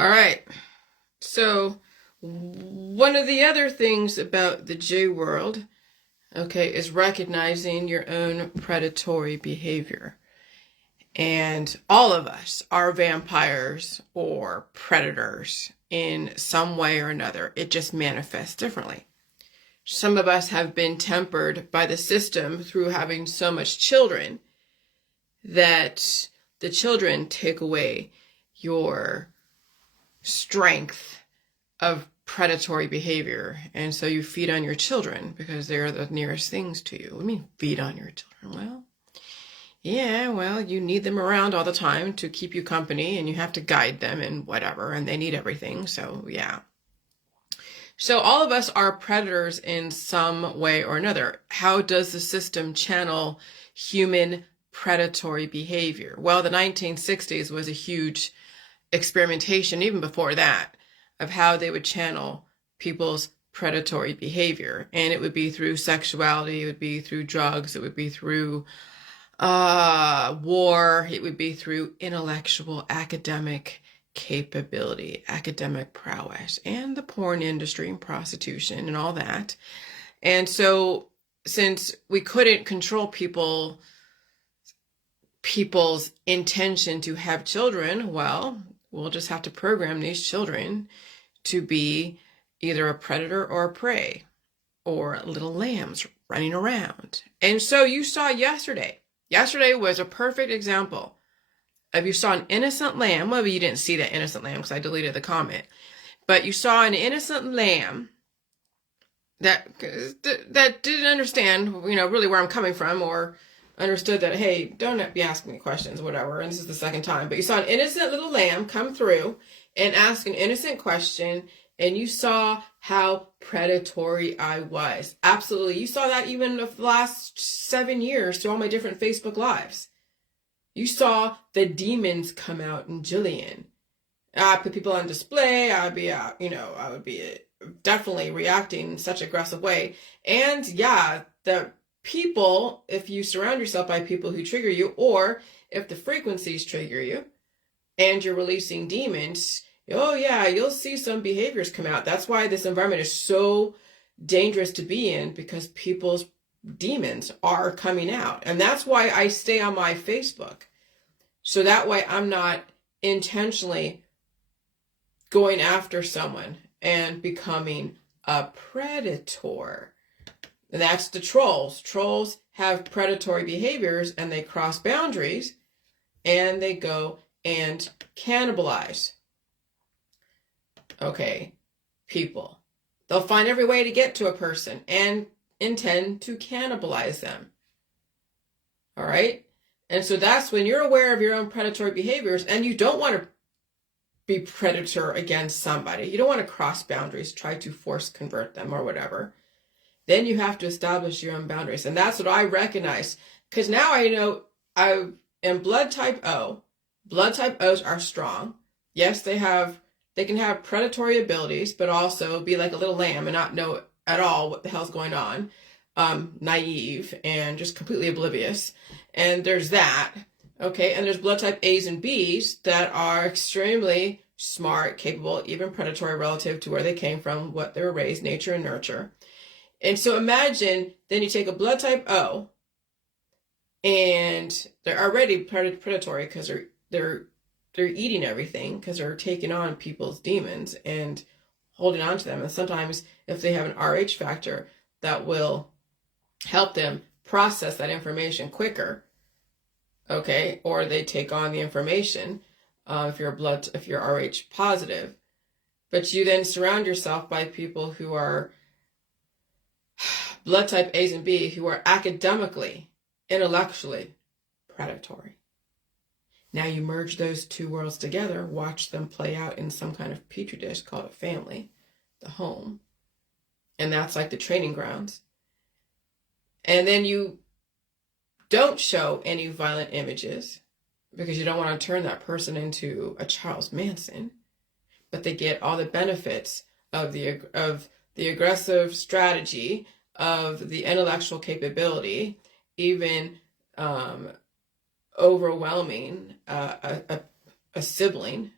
All right. So, one of the other things about the J world, okay, is recognizing your own predatory behavior. And all of us are vampires or predators in some way or another. It just manifests differently. Some of us have been tempered by the system through having so much children that the children take away your strength of predatory behavior. And so you feed on your children because they're the nearest things to you. What do you mean feed on your children? Well, you need them around all the time to keep you company, and you have to guide them and whatever, and they need everything. So yeah. So all of us are predators in some way or another. How does the system channel human predatory behavior? Well, the 1960s was a huge experimentation, even before that, of how they would channel people's predatory behavior. And it would be through sexuality, it would be through drugs, it would be through war, it would be through intellectual, academic capability, academic prowess, and the porn industry and prostitution and all that. And so since we couldn't control people's intention to have children, well, we'll just have to program these children to be either a predator or a prey, or little lambs running around. And so you saw yesterday was a perfect example of, you saw an innocent lamb. Well, you didn't see that innocent lamb because I deleted the comment, but you saw an innocent lamb that didn't understand, really where I'm coming from, or understood that, hey, don't be asking me questions, whatever. And this is the second time, but you saw an innocent little lamb come through and ask an innocent question, and you saw how predatory I was. Absolutely. You saw that even the last 7 years through all my different Facebook lives. You saw the demons come out in Jillian. I put people on display. I would be definitely reacting in such an aggressive way. And yeah, the people, if you surround yourself by people who trigger you, or if the frequencies trigger you and you're releasing demons, oh yeah, you'll see some behaviors come out. That's why this environment is so dangerous to be in, because people's demons are coming out. And that's why I stay on my Facebook. So that way I'm not intentionally going after someone and becoming a predator. And that's the trolls. Trolls have predatory behaviors, and they cross boundaries, and they go and cannibalize. Okay, people. They'll find every way to get to a person and intend to cannibalize them. All right? And so that's when you're aware of your own predatory behaviors, and you don't want to be predator against somebody. You don't want to cross boundaries, try to force convert them or whatever. Then you have to establish your own boundaries. And that's what I recognize. Because now I know I am blood type O. Blood type O's are strong. Yes, they can have predatory abilities, but also be like a little lamb and not know at all what the hell's going on. Naive and just completely oblivious. And there's that. Okay, and there's blood type A's and B's that are extremely smart, capable, even predatory relative to where they came from, what they were raised, nature and nurture. And so imagine then you take a blood type O, and they're already predatory because they're eating everything, because they're taking on people's demons and holding on to them. And sometimes if they have an RH factor, that will help them process that information quicker. Okay, or they take on the information if you're RH positive. But you then surround yourself by people who are blood type A's and B, who are academically, intellectually predatory. Now you merge those two worlds together, watch them play out in some kind of petri dish called a family, the home. And that's like the training grounds. And then you don't show any violent images because you don't want to turn that person into a Charles Manson, but they get all the benefits of the aggressive strategy, of the intellectual capability, even overwhelming a sibling,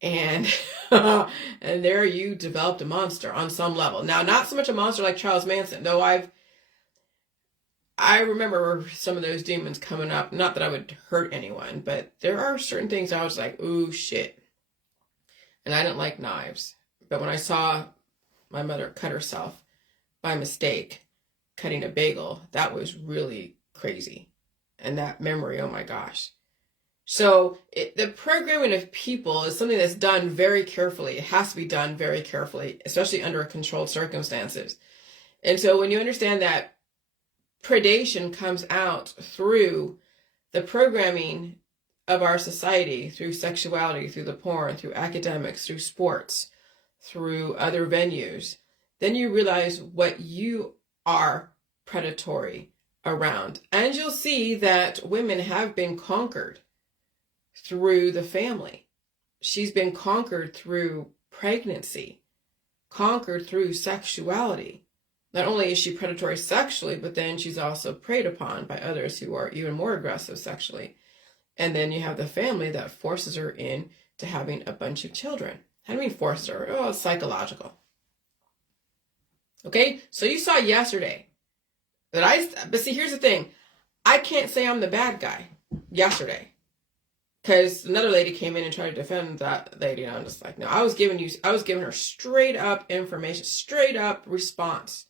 And and there you developed a monster on some level. Now, not so much a monster like Charles Manson, though I remember some of those demons coming up. Not that I would hurt anyone, but there are certain things I was like, ooh, shit. And I didn't like knives. But when I saw my mother cut herself by mistake, cutting a bagel, that was really crazy. And that memory, oh my gosh. So the programming of people is something that's done very carefully. It has to be done very carefully, especially under controlled circumstances. And so when you understand that predation comes out through the programming of our society, through sexuality, through the porn, through academics, through sports, through other venues, then you realize what you are predatory around. And you'll see that women have been conquered through the family. She's been conquered through pregnancy, conquered through sexuality. Not only is she predatory sexually, but then she's also preyed upon by others who are even more aggressive sexually. And then you have the family that forces her into having a bunch of children. How do you mean forces her? Oh, it's psychological. Okay, so you saw yesterday but see, here's the thing. I can't say I'm the bad guy yesterday. Because another lady came in and tried to defend that lady, and I'm just like, no, I was giving her straight up information, straight up response.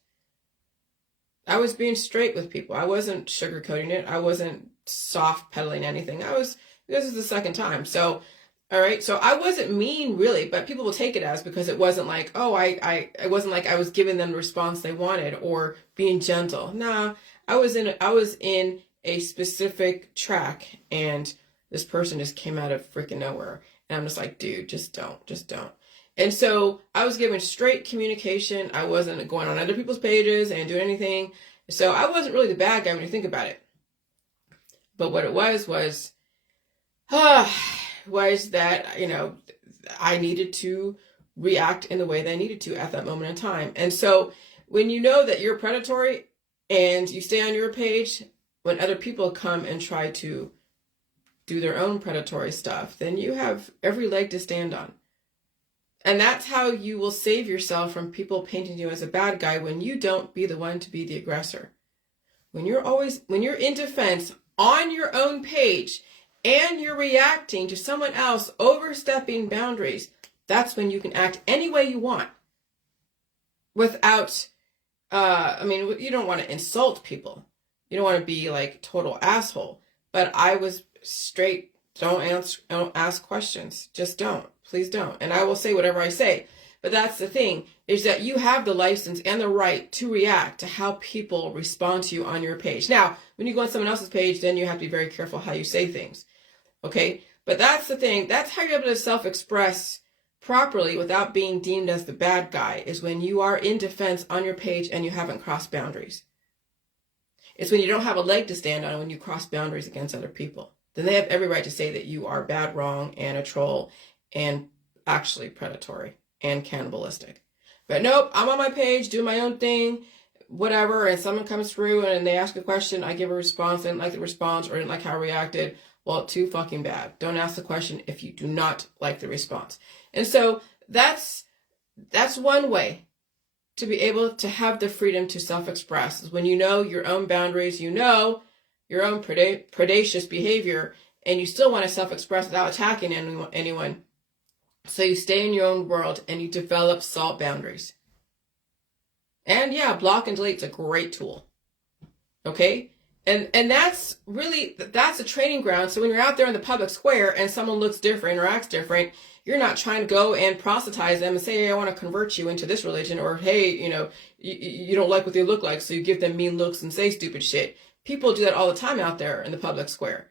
I was being straight with people. I wasn't sugarcoating it. I wasn't soft pedaling anything. This is the second time. So, all right. So I wasn't mean really, but people will take it as because it wasn't like, oh, it wasn't like I was giving them the response they wanted or being gentle. Nah, I was in a specific track, and this person just came out of freaking nowhere. And I'm just like, dude, just don't. And so I was giving straight communication. I wasn't going on other people's pages and doing anything. So I wasn't really the bad guy when you think about it. But what it was that, I needed to react in the way that I needed to at that moment in time. And so when you know that you're predatory and you stay on your page, when other people come and try to do their own predatory stuff, then you have every leg to stand on. And that's how you will save yourself from people painting you as a bad guy when you don't be the one to be the aggressor. When you're in defense on your own page and you're reacting to someone else overstepping boundaries, that's when you can act any way you want without, you don't want to insult people. You don't want to be like total asshole. But I was straight, don't ask questions. Just don't. Please don't. And I will say whatever I say. But that's the thing, is that you have the license and the right to react to how people respond to you on your page. Now, when you go on someone else's page, then you have to be very careful how you say things. Okay? But that's the thing. That's how you're able to self-express properly without being deemed as the bad guy, is when you are in defense on your page and you haven't crossed boundaries. It's when you don't have a leg to stand on when you cross boundaries against other people. Then they have every right to say that you are bad, wrong, and a troll, and actually predatory and cannibalistic. But nope, I'm on my page, doing my own thing, whatever, and someone comes through and they ask a question, I give a response, I didn't like the response, or I didn't like how I reacted. Well, too fucking bad. Don't ask the question if you do not like the response. And so that's one way to be able to have the freedom to self-express, is when you know your own boundaries, you know your own predacious behavior, and you still want to self-express without attacking anyone. So you stay in your own world and you develop SALT boundaries. And yeah, block and delete is a great tool. Okay? And that's a training ground. So when you're out there in the public square and someone looks different or acts different, you're not trying to go and proselytize them and say, hey, I want to convert you into this religion, or hey, you don't like what they look like, so you give them mean looks and say stupid shit. People do that all the time out there in the public square.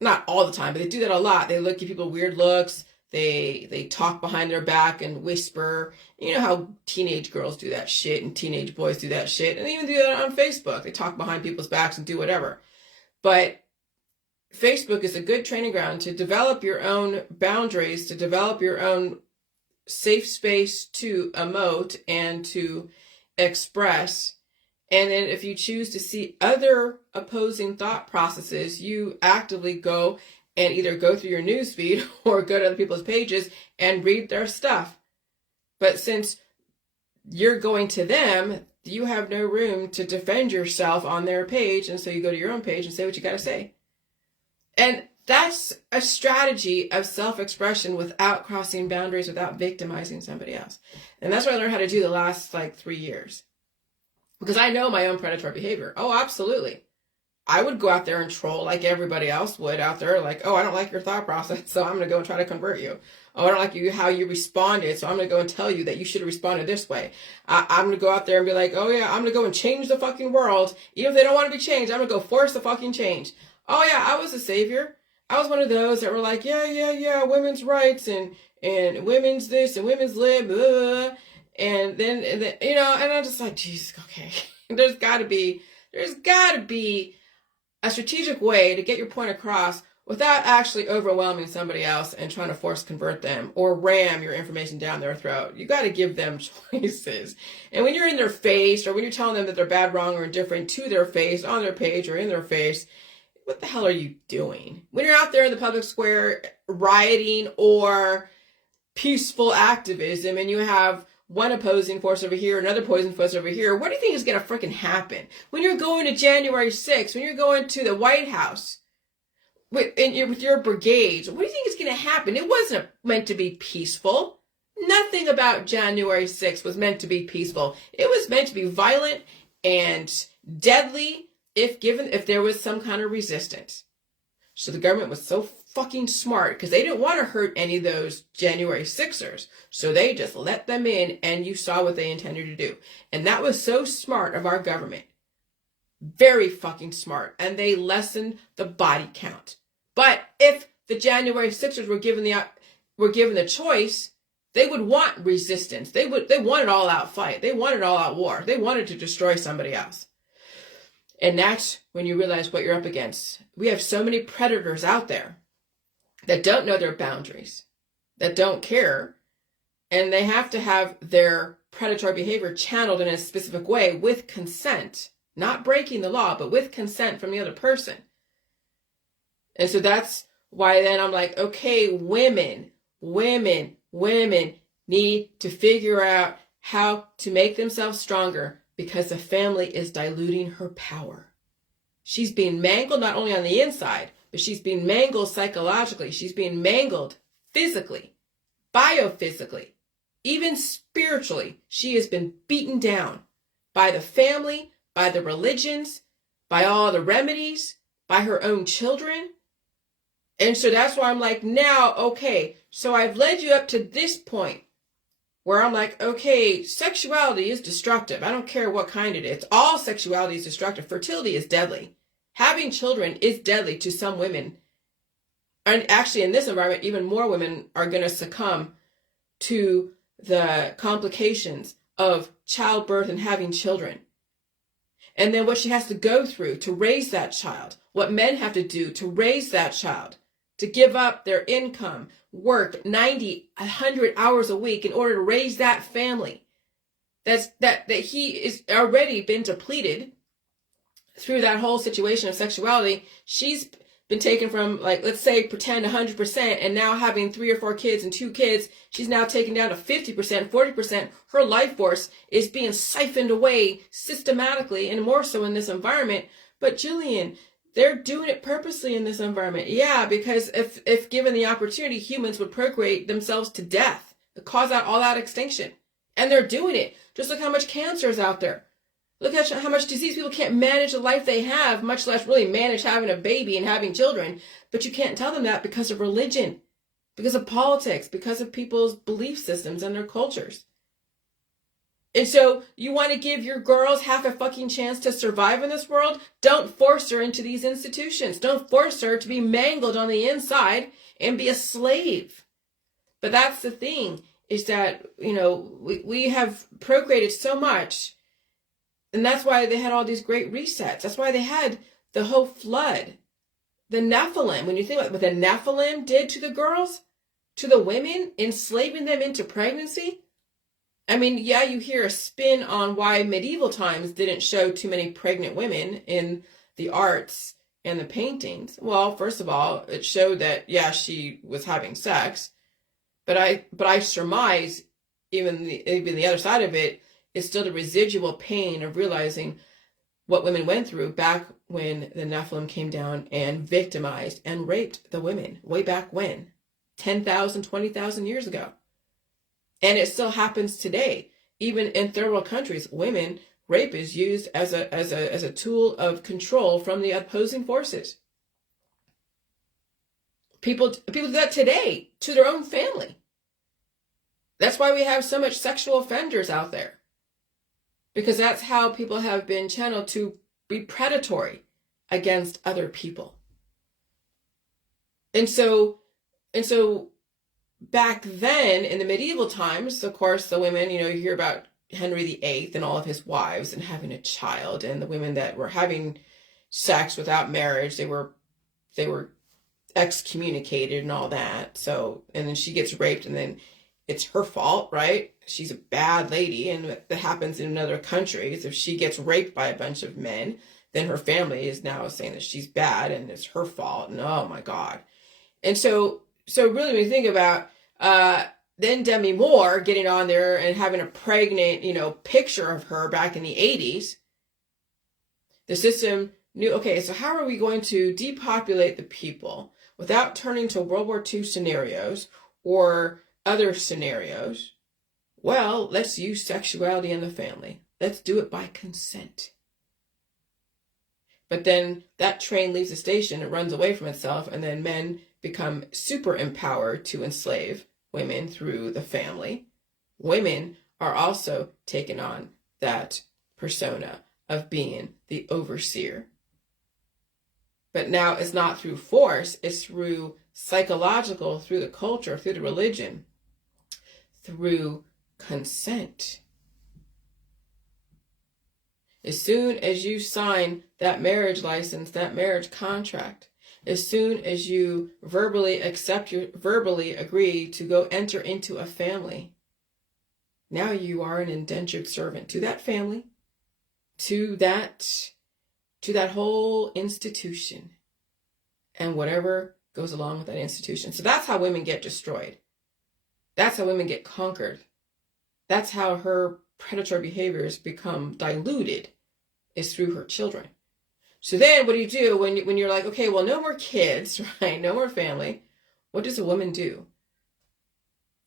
Not all the time, but they do that a lot. They give people weird looks. They talk behind their back and whisper. You know how teenage girls do that shit and teenage boys do that shit, and they even do that on Facebook. They talk behind people's backs and do whatever. But Facebook is a good training ground to develop your own boundaries, to develop your own safe space to emote and to express. And then if you choose to see other opposing thought processes, you actively go and either go through your newsfeed or go to other people's pages and read their stuff. But since you're going to them, you have no room to defend yourself on their page, and so you go to your own page and say what you got to say. And that's a strategy of self-expression without crossing boundaries, without victimizing somebody else. And that's what I learned how to do the last 3 years. Because I know my own predatory behavior. Oh, absolutely. I would go out there and troll like everybody else would out there. Like, oh, I don't like your thought process, so I'm going to go and try to convert you. Oh, I don't like how you responded, so I'm going to go and tell you that you should have responded this way. I'm going to go out there and be like, oh yeah, I'm going to go and change the fucking world. Even if they don't want to be changed, I'm going to go force the fucking change. Oh yeah, I was a savior. I was one of those that were like, yeah, women's rights and women's this and women's lib, and then and I'm just like, Jesus, okay. There's got to be a strategic way to get your point across without actually overwhelming somebody else and trying to force convert them or ram your information down their throat. You got to give them choices. And when you're in their face, or when you're telling them that they're bad, wrong, or indifferent to their face, on their page, or in their face, what the hell are you doing? When you're out there in the public square rioting or peaceful activism, and you have one opposing force over here, another opposing force over here, what do you think is going to freaking happen? When you're going to January 6th, when you're going to the White House with your brigades, what do you think is going to happen? It wasn't meant to be peaceful. Nothing about January 6th was meant to be peaceful. It was meant to be violent and deadly if there was some kind of resistance. So the government was so fucking smart because they didn't want to hurt any of those January 6ers. So they just let them in, and you saw what they intended to do. And that was so smart of our government. Very fucking smart. And they lessened the body count. But if the January 6ers were given the choice, they would want resistance. They wanted all out fight. They wanted all out war. They wanted to destroy somebody else. And that's when you realize what you're up against. We have so many predators out there that don't know their boundaries, that don't care, and they have to have their predatory behavior channeled in a specific way with consent, not breaking the law, but with consent from the other person. And so that's why then I'm like, okay, women need to figure out how to make themselves stronger, because the family is diluting her power. She's being mangled not only on the inside, but she's being mangled psychologically. She's being mangled physically, biophysically, even spiritually. She has been beaten down by the family, by the religions, by all the remedies, by her own children. And so that's why I'm like, now, okay, so I've led you up to this point where I'm like, okay, sexuality is destructive. I don't care what kind it is. All sexuality is destructive. Fertility is deadly. Having children is deadly to some women. And actually, in this environment, even more women are going to succumb to the complications of childbirth and having children. And then what she has to go through to raise that child. What men have to do to raise that child. To give up their income, work 90, 100 hours a week in order to raise that family. That he is already been depleted through that whole situation of sexuality. She's been taken from, let's say, pretend 100%, and now having 3 or 4 kids and 2 kids, she's now taken down to 50%, 40%. Her life force is being siphoned away systematically, and more so in this environment. But Jillian, they're doing it purposely in this environment. Yeah, because if given the opportunity, humans would procreate themselves to death, cause out all out extinction. And they're doing it. Just look how much cancer is out there. Look at how much disease. People can't manage the life they have, much less really manage having a baby and having children. But you can't tell them that because of religion, because of politics, because of people's belief systems and their cultures. And so you want to give your girls half a fucking chance to survive in this world? Don't force her into these institutions. Don't force her to be mangled on the inside and be a slave. But that's the thing, is that, we have procreated so much. And that's why they had all these great resets. That's why they had the whole flood. The Nephilim, when you think about what the Nephilim did to the girls, to the women, enslaving them into pregnancy. I mean, yeah, you hear a spin on why medieval times didn't show too many pregnant women in the arts and the paintings, well, first of all, it showed that, yeah, she was having sex, but I surmise even the other side of it is still the residual pain of realizing what women went through back when the Nephilim came down and victimized and raped the women way back when, 10,000, 20,000 years ago. And it still happens today. Even in third world countries, rape is used as a tool of control from the opposing forces. People do that today to their own family. That's why we have so much sexual offenders out there. Because that's how people have been channeled to be predatory against other people. And so back then in the medieval times, of course, the women, you hear about Henry VIII and all of his wives and having a child, and the women that were having sex without marriage, they were excommunicated and all that. So, and then she gets raped, and then it's her fault, right? She's a bad lady, and that happens in other countries. If she gets raped by a bunch of men, then her family is now saying that she's bad and it's her fault, and oh my God. And so really when you think about then Demi Moore getting on there and having a pregnant, picture of her back in the 80s, the system knew, okay, so how are we going to depopulate the people without turning to World War II scenarios or other scenarios? Well, let's use sexuality in the family. Let's do it by consent. But then that train leaves the station, it runs away from itself, and then men become super empowered to enslave women through the family. Women are also taking on that persona of being the overseer. But now it's not through force, it's through psychological, through the culture, through the religion, through consent. As soon as you sign that marriage license, that marriage contract, as soon as you verbally agree to go enter into a family, now you are an indentured servant to that family, to that whole institution, and whatever goes along with that institution. So that's how women get destroyed. That's how women get conquered. That's how her predatory behaviors become diluted, is through her children. So then what do you do when you're like, okay, well, no more kids, right? No more family. What does a woman do?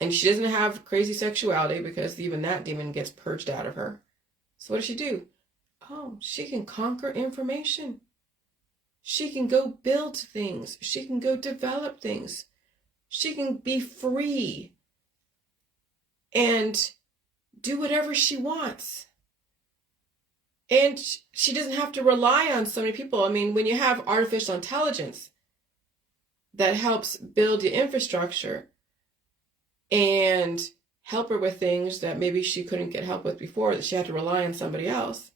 And she doesn't have crazy sexuality because even that demon gets purged out of her. So what does she do? Oh, she can conquer information. She can go build things. She can go develop things. She can be free and do whatever she wants. And she doesn't have to rely on so many people. I mean, when you have artificial intelligence that helps build the infrastructure and help her with things that maybe she couldn't get help with before, that she had to rely on somebody else,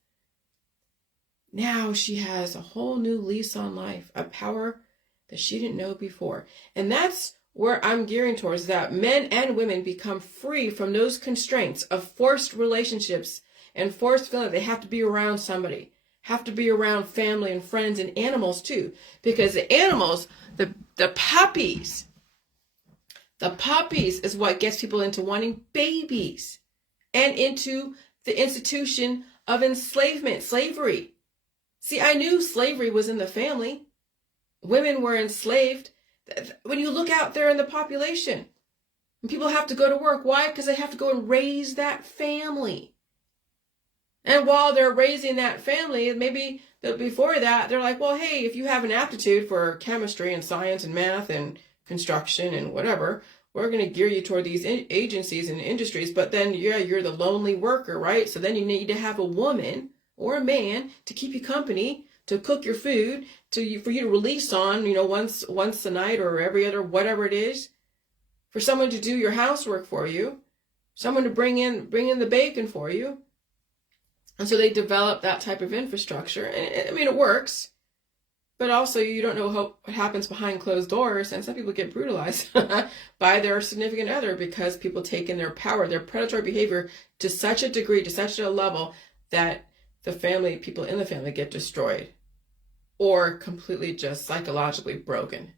now she has a whole new lease on life, a power that she didn't know before. And that's where I'm gearing towards, that men and women become free from those constraints of forced relationships and forced feeling that they have to be around somebody, have to be around family and friends and animals too. Because the animals, the puppies is what gets people into wanting babies and into the institution of enslavement, slavery. See, I knew slavery was in the family. Women were enslaved. When you look out there in the population, people have to go to work. Why? Because they have to go and raise that family. And while they're raising that family, maybe before that, they're like, well, hey, if you have an aptitude for chemistry and science and math and construction and whatever, we're going to gear you toward these agencies and industries. But then, yeah, you're the lonely worker, right? So then you need to have a woman or a man to keep you company, to cook your food, for you to release on, once a night or every other, whatever it is, for someone to do your housework for you, someone to bring in the bacon for you. And so they develop that type of infrastructure. And I mean, it works, but also you don't know what happens behind closed doors. And some people get brutalized by their significant other because people take in their power, their predatory behavior to such a degree, to such a level that the family, people in the family get destroyed. or completely just psychologically broken.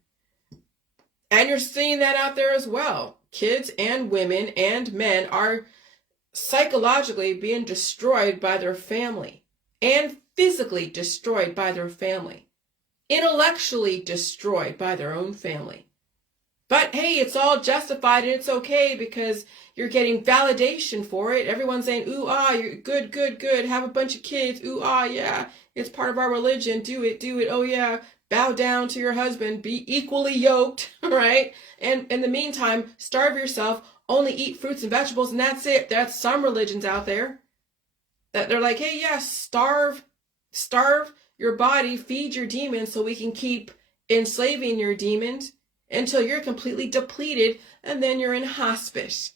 And you're seeing that out there as well. Kids and women and men are psychologically being destroyed by their family and physically destroyed by their family, intellectually destroyed by their own family. But hey, it's all justified and it's okay because you're getting validation for it. Everyone's saying, ooh, ah, you're good, good, good. Have a bunch of kids. Ooh, ah, yeah. It's part of our religion. Do it, do it. Oh, yeah. Bow down to your husband. Be equally yoked, right? And in the meantime, starve yourself. Only eat fruits and vegetables, and that's it. That's some religions out there that they're like, hey, yeah, starve your body, feed your demons so we can keep enslaving your demons until you're completely depleted, and then you're in hospice.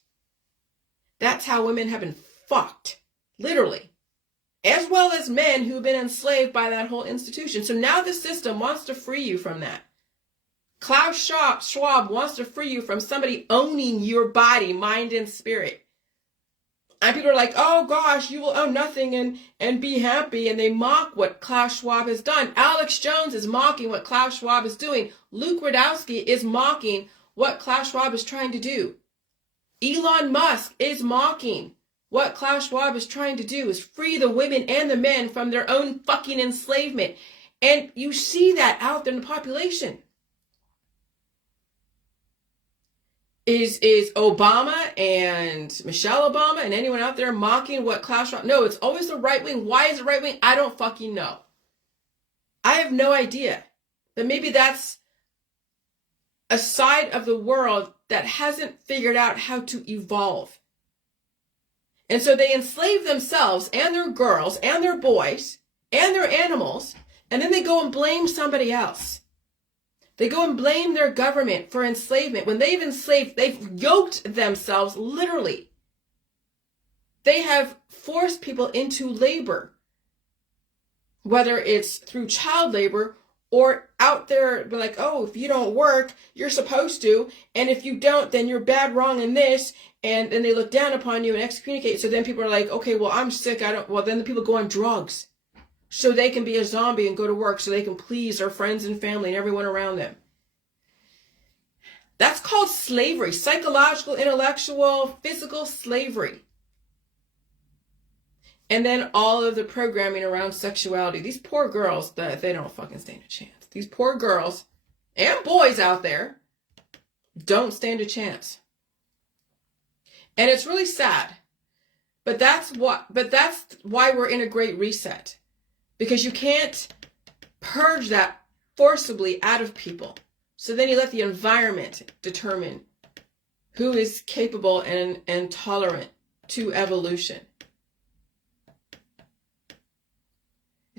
That's how women have been fucked, literally, as well as men who've been enslaved by that whole institution. So now the system wants to free you from that. Klaus Schwab wants to free you from somebody owning your body, mind, and spirit. And people are like, oh gosh, you will own nothing and be happy. And they mock what Klaus Schwab has done. Alex Jones is mocking what Klaus Schwab is doing. Luke Radowski is mocking what Klaus Schwab is trying to do. Elon Musk is mocking what Klaus Schwab is trying to do, is free the women and the men from their own fucking enslavement. And you see that out there in the population. Is Obama and Michelle Obama and anyone out there mocking what Klaus Schwab? No, it's always the right wing. Why is it right wing? I don't fucking know. I have no idea. But maybe that's a side of the world that hasn't figured out how to evolve. And so they enslave themselves and their girls and their boys and their animals, and then they go and blame somebody else. They go and blame their government for enslavement. When they've enslaved, they've yoked themselves, literally. They have forced people into labor, whether it's through child labor or out there, like, oh, if you don't work, you're supposed to. And if you don't, then you're bad, wrong, and this. And then they look down upon you and excommunicate. So then people are like, okay, well, I'm sick. Well, then the people go on drugs, so they can be a zombie and go to work so they can please their friends and family and everyone around them. That's called slavery, psychological, intellectual, physical slavery. And then all of the programming around sexuality. These poor girls, they don't fucking stand a chance. These poor girls and boys out there don't stand a chance. And it's really sad. But that's why we're in a great reset. Because you can't purge that forcibly out of people. So then you let the environment determine who is capable and tolerant to evolution.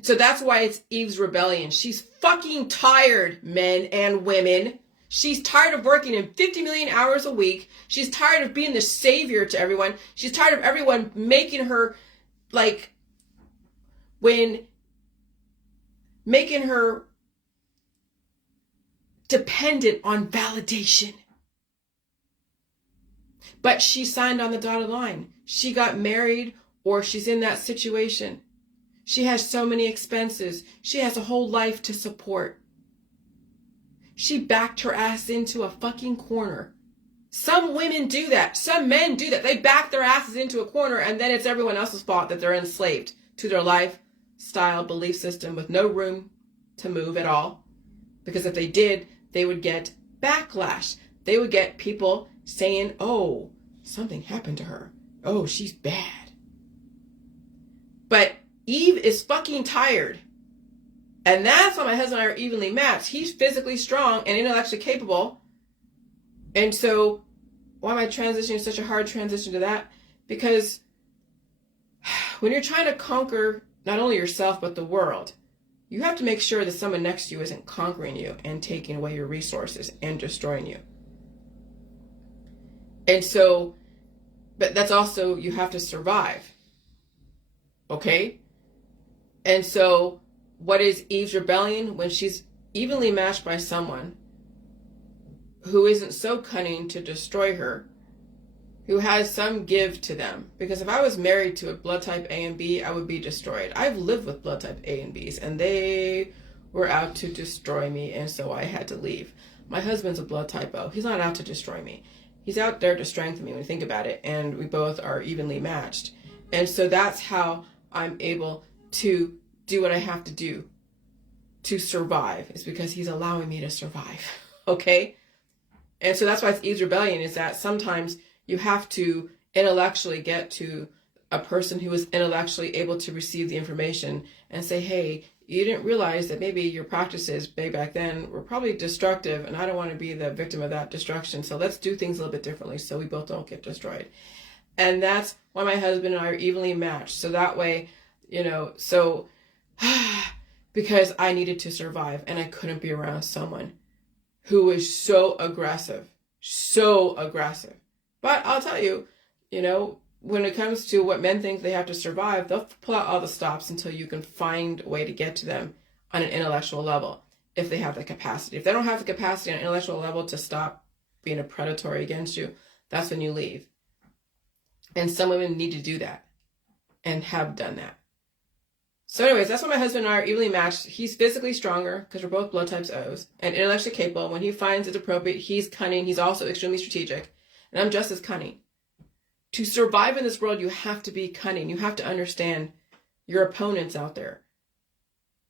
So that's why it's Eve's rebellion. She's fucking tired, men and women. She's tired of working in 50 million hours a week. She's tired of being the savior to everyone. She's tired of everyone making her, like, making her dependent on validation. But she signed on the dotted line. She got married, or she's in that situation. She has so many expenses. She has a whole life to support. She backed her ass into a fucking corner. Some women do that. Some men do that. They back their asses into a corner, and then it's everyone else's fault that they're enslaved to their lifestyle belief system with no room to move at all. Because if they did, they would get backlash. They would get people saying, oh, something happened to her. Oh, she's bad. But Eve is fucking tired. And that's why my husband and I are evenly matched. He's physically strong and intellectually capable. And so why am I transitioning such a hard transition to that? Because when you're trying to conquer not only yourself, but the world, you have to make sure that someone next to you isn't conquering you and taking away your resources and destroying you. And so, but that's also, you have to survive. Okay? And so, what is Eve's rebellion? When she's evenly matched by someone who isn't so cunning to destroy her, who has some give to them. Because if I was married to a blood type A and B, I would be destroyed. I've lived with blood type A and Bs, and they were out to destroy me, and so I had to leave. My husband's a blood type O. He's not out to destroy me. He's out there to strengthen me when you think about it, and we both are evenly matched. And so that's how I'm able to do what I have to do to survive, is because he's allowing me to survive. Okay? And so that's why it's Eve's rebellion, is that sometimes you have to intellectually get to a person who is intellectually able to receive the information and say, hey, you didn't realize that maybe your practices way back then were probably destructive, and I don't want to be the victim of that destruction. So let's do things a little bit differently so we both don't get destroyed. And that's why my husband and I are evenly matched. So that way, because I needed to survive and I couldn't be around someone who was so aggressive. But I'll tell you, when it comes to what men think they have to survive, they'll pull out all the stops until you can find a way to get to them on an intellectual level, if they have the capacity. If they don't have the capacity on an intellectual level to stop being a predatory against you, that's when you leave. And some women need to do that and have done that. So anyways, that's why my husband and I are evenly matched. He's physically stronger because we're both blood types O's, and intellectually capable. When he finds it's appropriate, he's cunning. He's also extremely strategic. And I'm just as cunning. To survive in this world, you have to be cunning. You have to understand your opponents out there.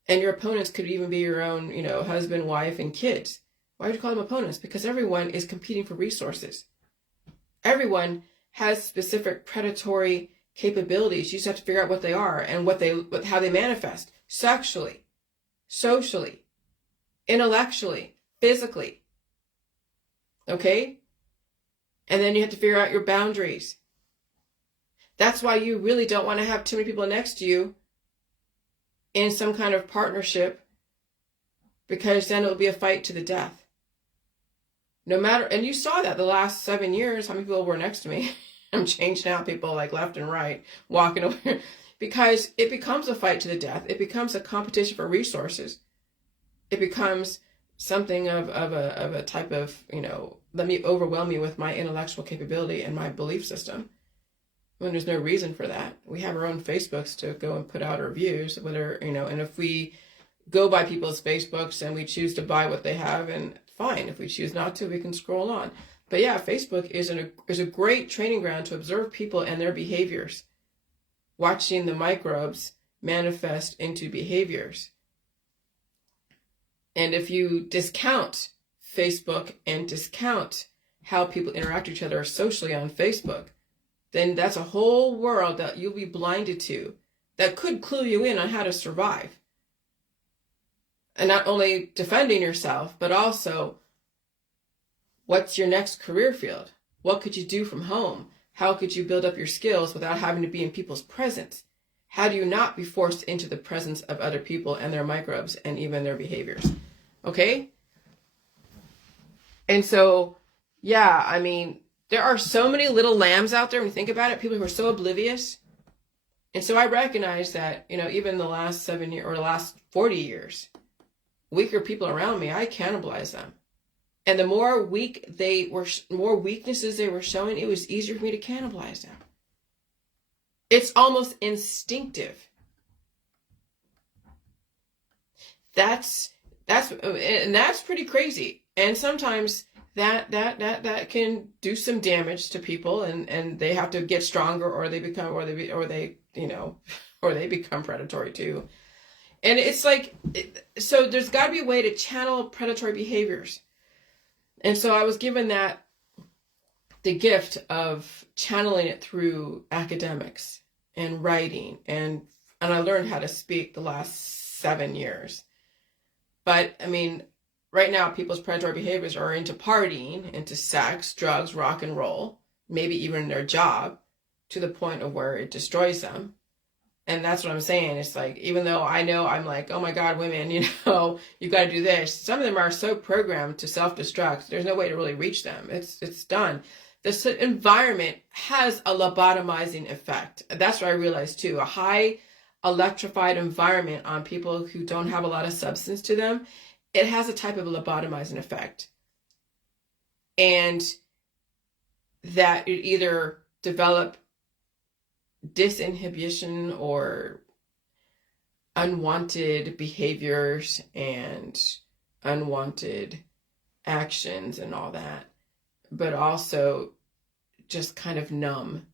And your opponents could even be your own, husband, wife, and kids. Why would you call them opponents? Because everyone is competing for resources. Everyone has specific predatory capabilities. You just have to figure out what they are and how they manifest sexually, socially, intellectually, physically. Okay? And then you have to figure out your boundaries. That's why you really don't want to have too many people next to you in some kind of partnership, because then it will be a fight to the death. No matter, and you saw that the last 7 years, how many people were next to me. I'm changing out people like left and right, walking over, because it becomes a fight to the death. It becomes a competition for resources. It becomes something of a type of, let me overwhelm you with my intellectual capability and my belief system, when there's no reason for that. We have our own Facebooks to go and put out our views, whether, and if we go by people's Facebooks and we choose to buy what they have, and fine. If we choose not to, we can scroll on. But yeah, Facebook is a great training ground to observe people and their behaviors, watching the microbes manifest into behaviors. And if you discount Facebook and discount how people interact with each other socially on Facebook, then that's a whole world that you'll be blinded to that could clue you in on how to survive. And not only defending yourself, but also, what's your next career field? What could you do from home? How could you build up your skills without having to be in people's presence? How do you not be forced into the presence of other people and their microbes and even their behaviors? Okay? And so, yeah, there are so many little lambs out there when you think about it, people who are so oblivious. And so I recognize that, even the last 7 years or the last 40 years, weaker people around me, I cannibalize them. And the more more weaknesses they were showing, it was easier for me to cannibalize them. It's almost instinctive. That's pretty crazy. And sometimes that can do some damage to people, and they have to get stronger, or they become predatory too. And it's like, so there's got to be a way to channel predatory behaviors. And so I was given the gift of channeling it through academics and writing, and I learned how to speak the last 7 years. But right now people's predatory behaviors are into partying, into sex, drugs, rock and roll, maybe even their job, to the point of where it destroys them. And that's what I'm saying. It's like, even though I know I'm like, oh my God, women, you got to do this. Some of them are so programmed to self-destruct. There's no way to really reach them. It's done. This environment has a lobotomizing effect. That's what I realized too. A high electrified environment on people who don't have a lot of substance to them, it has a type of lobotomizing effect. And that it either develop disinhibition or unwanted behaviors and unwanted actions and all that, but also just kind of numb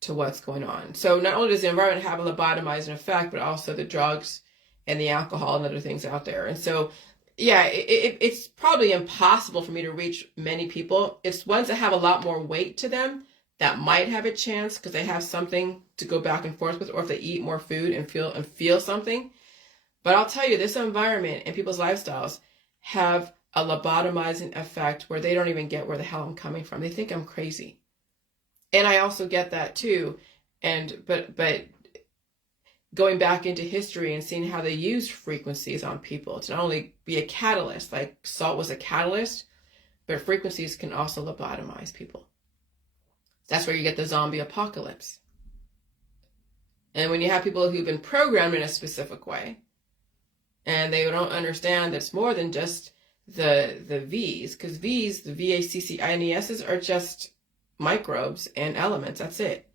to what's going on. So not only does the environment have a lobotomizing effect, but also the drugs and the alcohol and other things out there. And so, yeah, it's probably impossible for me to reach many people. It's ones that have a lot more weight to them that might have a chance because they have something to go back and forth with, or if they eat more food and feel something. But I'll tell you, this environment and people's lifestyles have a lobotomizing effect where they don't even get where the hell I'm coming from. They think I'm crazy. And I also get that too. And but going back into history and seeing how they used frequencies on people to not only be a catalyst, like salt was a catalyst, but frequencies can also lobotomize people. That's where you get the zombie apocalypse. And when you have people who've been programmed in a specific way, and they don't understand that it's more than just the V's, because V's, the VACCINES's, are just microbes and elements. That's it.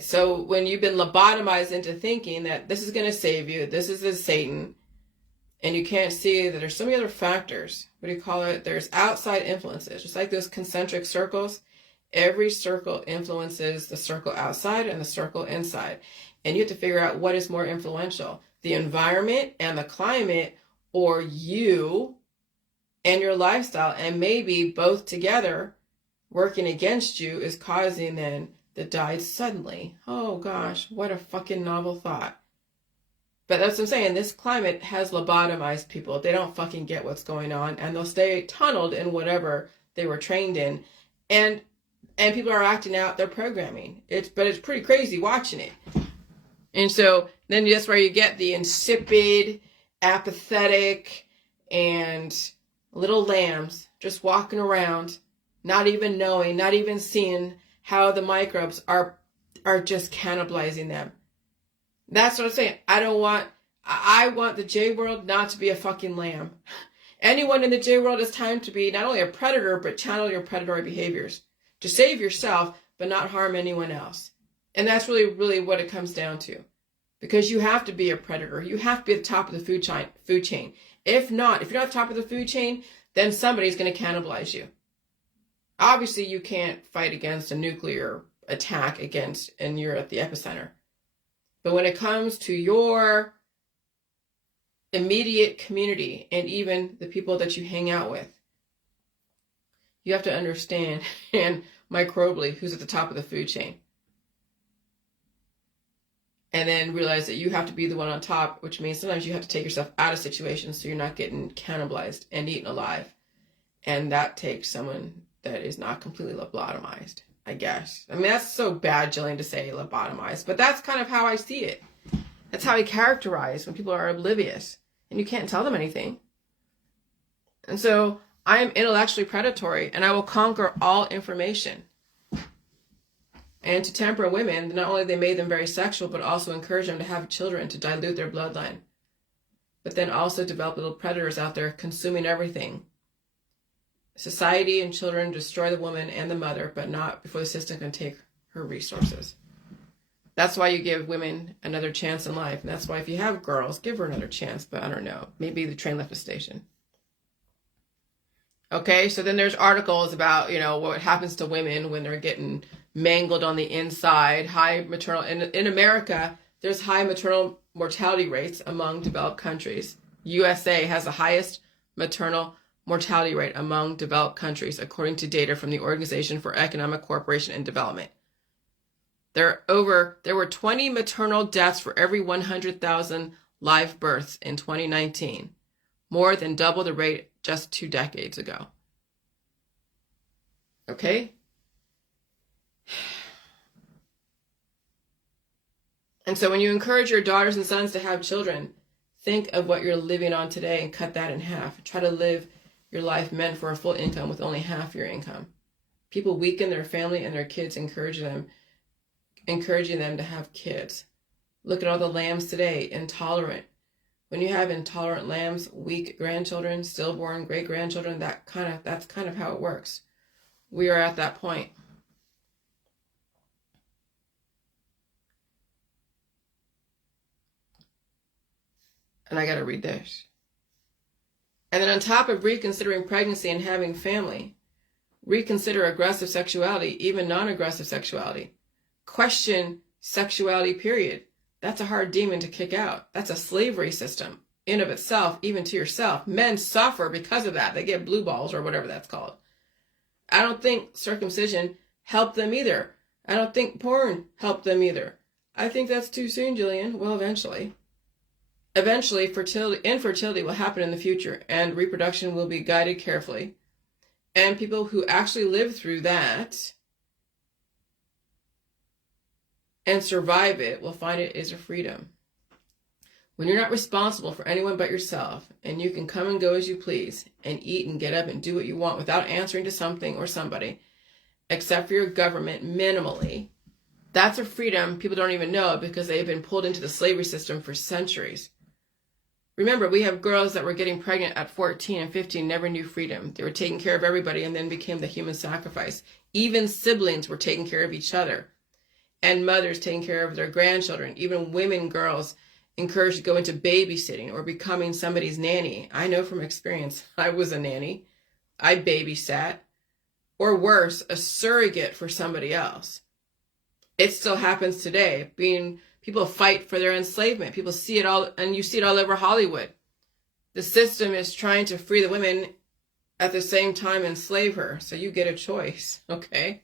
So when you've been lobotomized into thinking that this is going to save you, this is a Satan, and you can't see that there's so many other factors. What do you call it? There's outside influences, just like those concentric circles. Every circle influences the circle outside and the circle inside. And you have to figure out what is more influential, the environment and the climate, or you and your lifestyle. And maybe both together working against you is causing then the died suddenly. Oh gosh, what a fucking novel thought. But that's what I'm saying. This climate has lobotomized people. They don't fucking get what's going on, and they'll stay tunneled in whatever they were trained in. And people are acting out their programming. But it's pretty crazy watching it. And so then that's where you get the insipid, apathetic, and little lambs just walking around, not even knowing, not even seeing how the microbes are just cannibalizing them. That's what I'm saying. I want the J world not to be a fucking lamb. Anyone in the J world, it's time to be not only a predator, but channel your predatory behaviors to save yourself, but not harm anyone else. And that's really, really what it comes down to. Because you have to be a predator. You have to be at the top of the food chain. If not, if you're not at the top of the food chain, then somebody's going to cannibalize you. Obviously, you can't fight against a nuclear attack and you're at the epicenter. But when it comes to your immediate community and even the people that you hang out with, you have to understand, and microbially, who's at the top of the food chain. And then realize that you have to be the one on top, which means sometimes you have to take yourself out of situations so you're not getting cannibalized and eaten alive. And that takes someone that is not completely lobotomized, I guess. I mean, that's so bad, Jillian, to say lobotomized, but that's kind of how I see it. That's how I characterize when people are oblivious and you can't tell them anything. And so I am intellectually predatory, and I will conquer all information. And to temper women, not only they made them very sexual, but also encourage them to have children to dilute their bloodline. But then also develop little predators out there consuming everything. Society and children destroy the woman and the mother, but not before the system can take her resources. That's why you give women another chance in life. And that's why if you have girls, give her another chance. But I don't know. Maybe the train left the station. Okay, so then there's articles about, what happens to women when they're getting mangled on the inside. High maternal, in America, there's high maternal mortality rates among developed countries. USA has the highest maternal mortality rate among developed countries, according to data from the Organization for Economic Cooperation and Development. There were 20 maternal deaths for every 100,000 live births in 2019, more than double the rate just 2 decades ago. Okay? And so when you encourage your daughters and sons to have children, think of what you're living on today and cut that in half. Try to live your life meant for a full income with only half your income. People weaken their family and their kids, encouraging them to have kids. Look at all the lambs today, intolerant. When you have intolerant lambs, weak grandchildren, stillborn great-grandchildren, that's kind of how it works. We are at that point. And I got to read this. And then on top of reconsidering pregnancy and having family, reconsider aggressive sexuality, even non-aggressive sexuality. Question sexuality, period. That's a hard demon to kick out. That's a slavery system in of itself, even to yourself. Men suffer because of that. They get blue balls or whatever that's called. I don't think circumcision helped them either. I don't think porn helped them either. I think that's too soon, Jillian. Well, eventually. Eventually, infertility will happen in the future, and reproduction will be guided carefully. And people who actually live through that and survive it will find it is a freedom. When you're not responsible for anyone but yourself, and you can come and go as you please, and eat and get up and do what you want without answering to something or somebody, except for your government minimally, that's a freedom people don't even know because they've been pulled into the slavery system for centuries. Remember, we have girls that were getting pregnant at 14 and 15, never knew freedom. They were taking care of everybody and then became the human sacrifice. Even siblings were taking care of each other. And mothers taking care of their grandchildren. Even women, girls, encouraged to go into babysitting or becoming somebody's nanny. I know from experience, I was a nanny. I babysat. Or worse, a surrogate for somebody else. It still happens today. People fight for their enslavement. People see it all, and you see it all over Hollywood. The system is trying to free the women at the same time enslave her. So you get a choice, okay?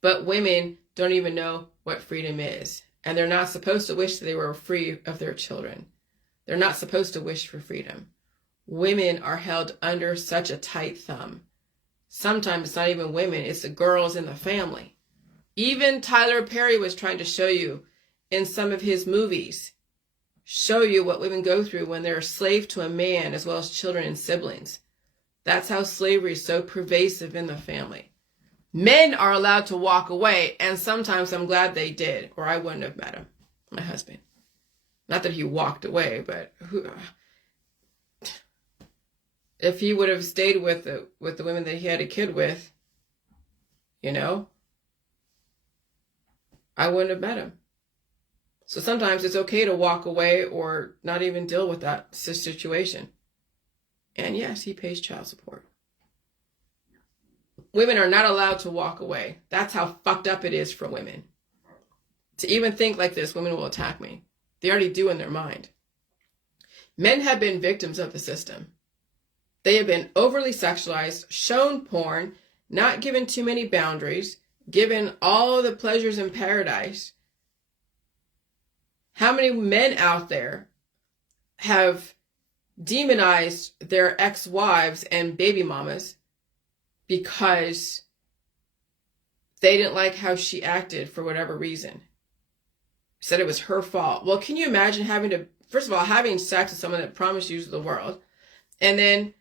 But women don't even know what freedom is. And they're not supposed to wish that they were free of their children. They're not supposed to wish for freedom. Women are held under such a tight thumb. Sometimes it's not even women, it's the girls in the family. Even Tyler Perry was trying to show you in some of his movies, show you what women go through when they're a slave to a man as well as children and siblings. That's how slavery is so pervasive in the family. Men are allowed to walk away, and sometimes I'm glad they did, or I wouldn't have met him, my husband. Not that he walked away, but if he would have stayed with the women that he had a kid with, you know, I wouldn't have met him. So sometimes it's okay to walk away or not even deal with that situation. And yes, he pays child support. Women are not allowed to walk away. That's how fucked up it is for women. To even think like this, women will attack me. They already do in their mind. Men have been victims of the system. They have been overly sexualized, shown porn, not given too many boundaries, given all the pleasures in paradise. How many men out there have demonized their ex-wives and baby mamas because they didn't like how she acted for whatever reason? Said it was her fault. Well, can you imagine first of all, having sex with someone that promised you the world, and then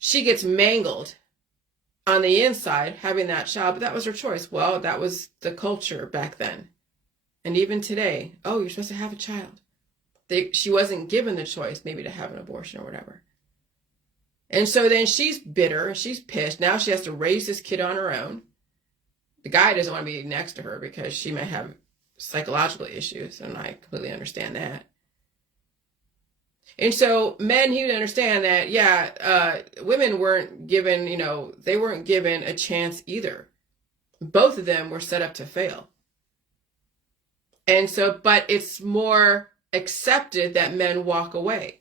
she gets mangled on the inside, having that child, but that was her choice. Well, that was the culture back then. And even today, oh, you're supposed to have a child. She wasn't given the choice, maybe to have an abortion or whatever. And so then she's bitter, she's pissed. Now she has to raise this kid on her own. The guy doesn't want to be next to her because she might have psychological issues, and I completely understand that. And so men, he would understand that, women weren't given, they weren't given a chance either. Both of them were set up to fail. And so, but it's more accepted that men walk away.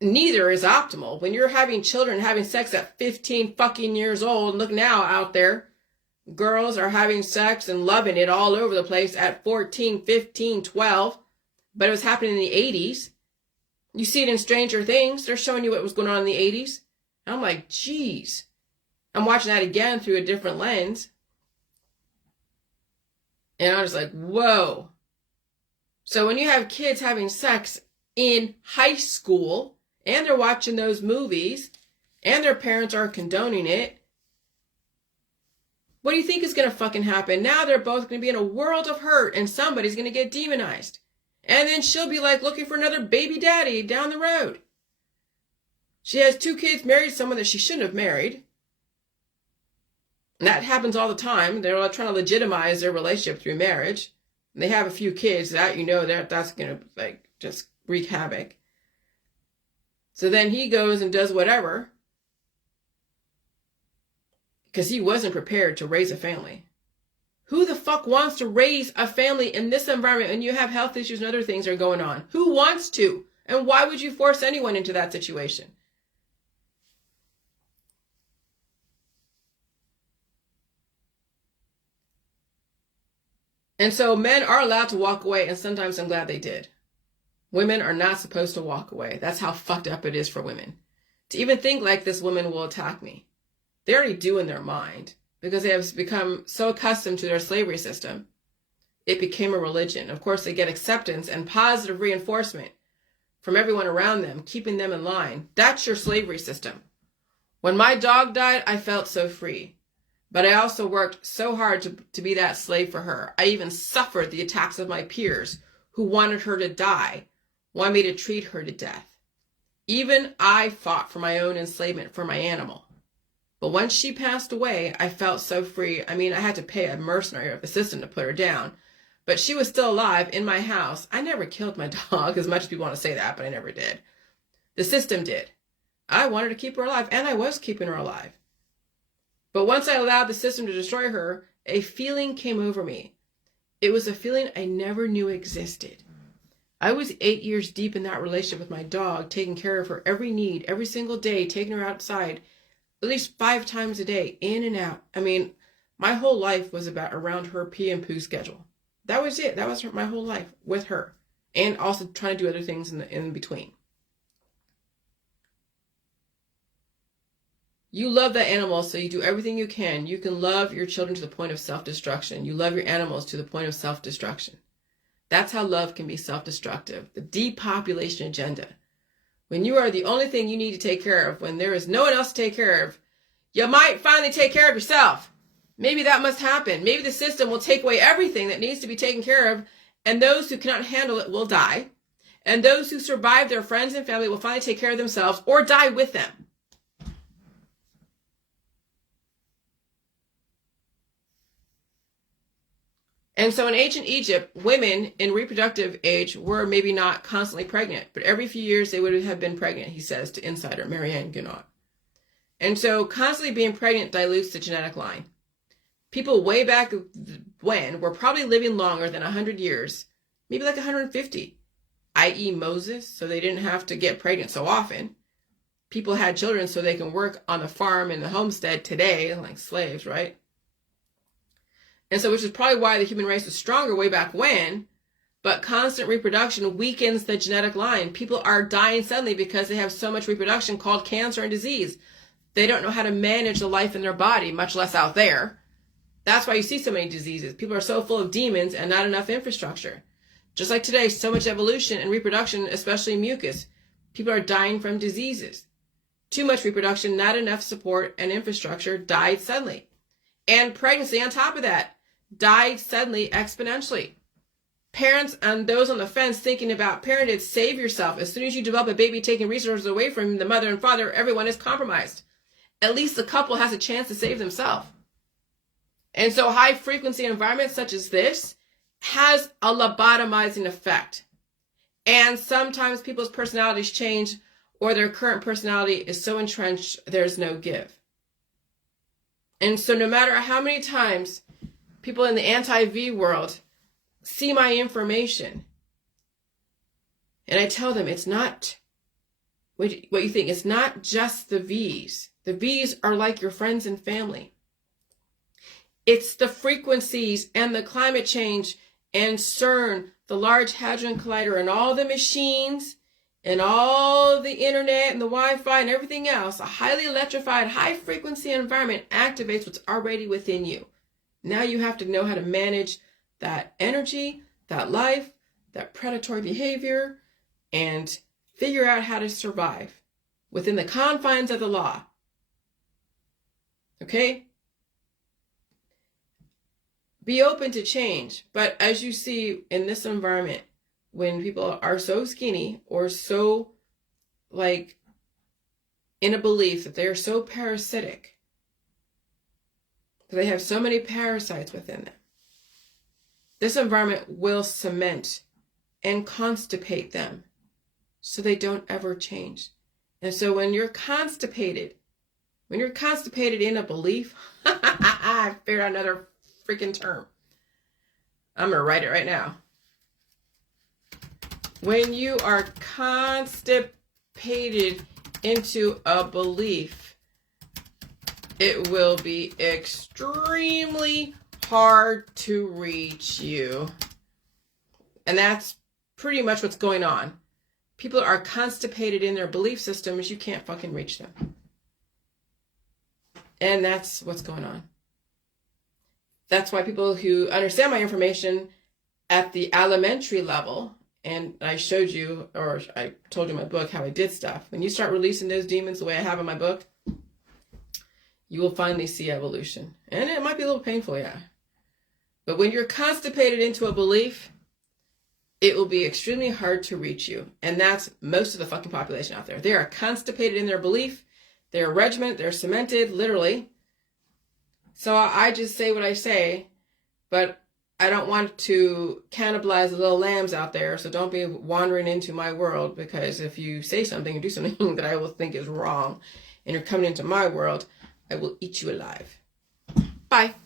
Neither is optimal. When you're having children, having sex at 15 fucking years old, look now out there, girls are having sex and loving it all over the place at 14, 15, 12. But it was happening in the 80s. You see it in Stranger Things. They're showing you what was going on in the 80s. And I'm like, geez. I'm watching that again through a different lens. And I was like, whoa. So when you have kids having sex in high school, and they're watching those movies, and their parents are condoning it, what do you think is going to fucking happen? Now they're both going to be in a world of hurt, and somebody's going to get demonized. And then she'll be like looking for another baby daddy down the road. She has 2 kids, married someone that she shouldn't have married. And that happens all the time. They're trying to legitimize their relationship through marriage. They have a few kids, that you know that's gonna like just wreak havoc. So then he goes and does whatever because he wasn't prepared to raise a family. Who the fuck wants to raise a family in this environment when you have health issues and other things are going on? Who wants to? And why would you force anyone into that situation? And so men are allowed to walk away, and sometimes I'm glad they did. Women are not supposed to walk away. That's how fucked up it is for women. To even think like this woman will attack me. They already do in their mind because they have become so accustomed to their slavery system. It became a religion. Of course, they get acceptance and positive reinforcement from everyone around them, keeping them in line. That's your slavery system. When my dog died, I felt so free. But I also worked so hard to be that slave for her. I even suffered the attacks of my peers who wanted her to die, wanted me to treat her to death. Even I fought for my own enslavement for my animal. But once she passed away, I felt so free. I mean, I had to pay a mercenary of a system to put her down. But she was still alive in my house. I never killed my dog, as much as people want to say that, but I never did. The system did. I wanted to keep her alive, and I was keeping her alive. But once I allowed the system to destroy her, a feeling came over me. It was a feeling I never knew existed. I was 8 years deep in that relationship with my dog, taking care of her every need, every single day, taking her outside, at least 5 times a day, in and out. I mean, my whole life was around her pee and poo schedule. That was it. That was my whole life with her. And also trying to do other things in between. You love that animal, so you do everything you can. You can love your children to the point of self-destruction. You love your animals to the point of self-destruction. That's how love can be self-destructive. The depopulation agenda. When you are the only thing you need to take care of, when there is no one else to take care of, you might finally take care of yourself. Maybe that must happen. Maybe the system will take away everything that needs to be taken care of, and those who cannot handle it will die. And those who survive their friends and family will finally take care of themselves or die with them. And so in ancient Egypt, women in reproductive age were maybe not constantly pregnant, but every few years they would have been pregnant, he says to insider Marianne Guinaud. And so constantly being pregnant dilutes the genetic line. People way back when were probably living longer than 100 years, maybe like 150, i.e. Moses, so they didn't have to get pregnant so often. People had children so they can work on the farm and the homestead today, like slaves, right? And so, which is probably why the human race was stronger way back when, but constant reproduction weakens the genetic line. People are dying suddenly because they have so much reproduction called cancer and disease. They don't know how to manage the life in their body, much less out there. That's why you see so many diseases. People are so full of demons and not enough infrastructure. Just like today, so much evolution and reproduction, especially mucus. People are dying from diseases. Too much reproduction, not enough support and infrastructure, died suddenly. And pregnancy on top of that died suddenly exponentially. Parents and those on the fence thinking about parentage, save yourself. As soon as you develop a baby taking resources away from the mother and father, everyone is compromised. At least the couple has a chance to save themselves. And so high frequency environments such as this has a lobotomizing effect. And sometimes people's personalities change or their current personality is so entrenched there's no give. And so no matter how many times people in the anti-V world see my information and I tell them it's not what you think, it's not just the V's. The V's are like your friends and family. It's the frequencies and the climate change and CERN, the Large Hadron Collider, and all the machines and all the internet and the Wi-Fi and everything else. A highly electrified, high-frequency environment activates what's already within you. Now you have to know how to manage that energy, that life, that predatory behavior, and figure out how to survive within the confines of the law. Okay? Be open to change. But as you see in this environment, when people are so skinny or so like in a belief that they are so parasitic, that they have so many parasites within them, this environment will cement and constipate them so they don't ever change. And so when you're constipated in a belief, I figured out another freaking term. I'm going to write it right now. When you are constipated into a belief, it will be extremely hard to reach you. And that's pretty much what's going on. People are constipated in their belief systems. You can't fucking reach them. And that's what's going on. That's why people who understand my information at the elementary level, and I showed you, or I told you in my book how I did stuff. When you start releasing those demons the way I have in my book, you will finally see evolution. And it might be a little painful, yeah. But when you're constipated into a belief, it will be extremely hard to reach you. And that's most of the fucking population out there. They are constipated in their belief. They're regiment. They're cemented, literally. So I just say what I say, but I don't want to cannibalize the little lambs out there. So don't be wandering into my world, because if you say something or do something that I will think is wrong and you're coming into my world, I will eat you alive. Bye.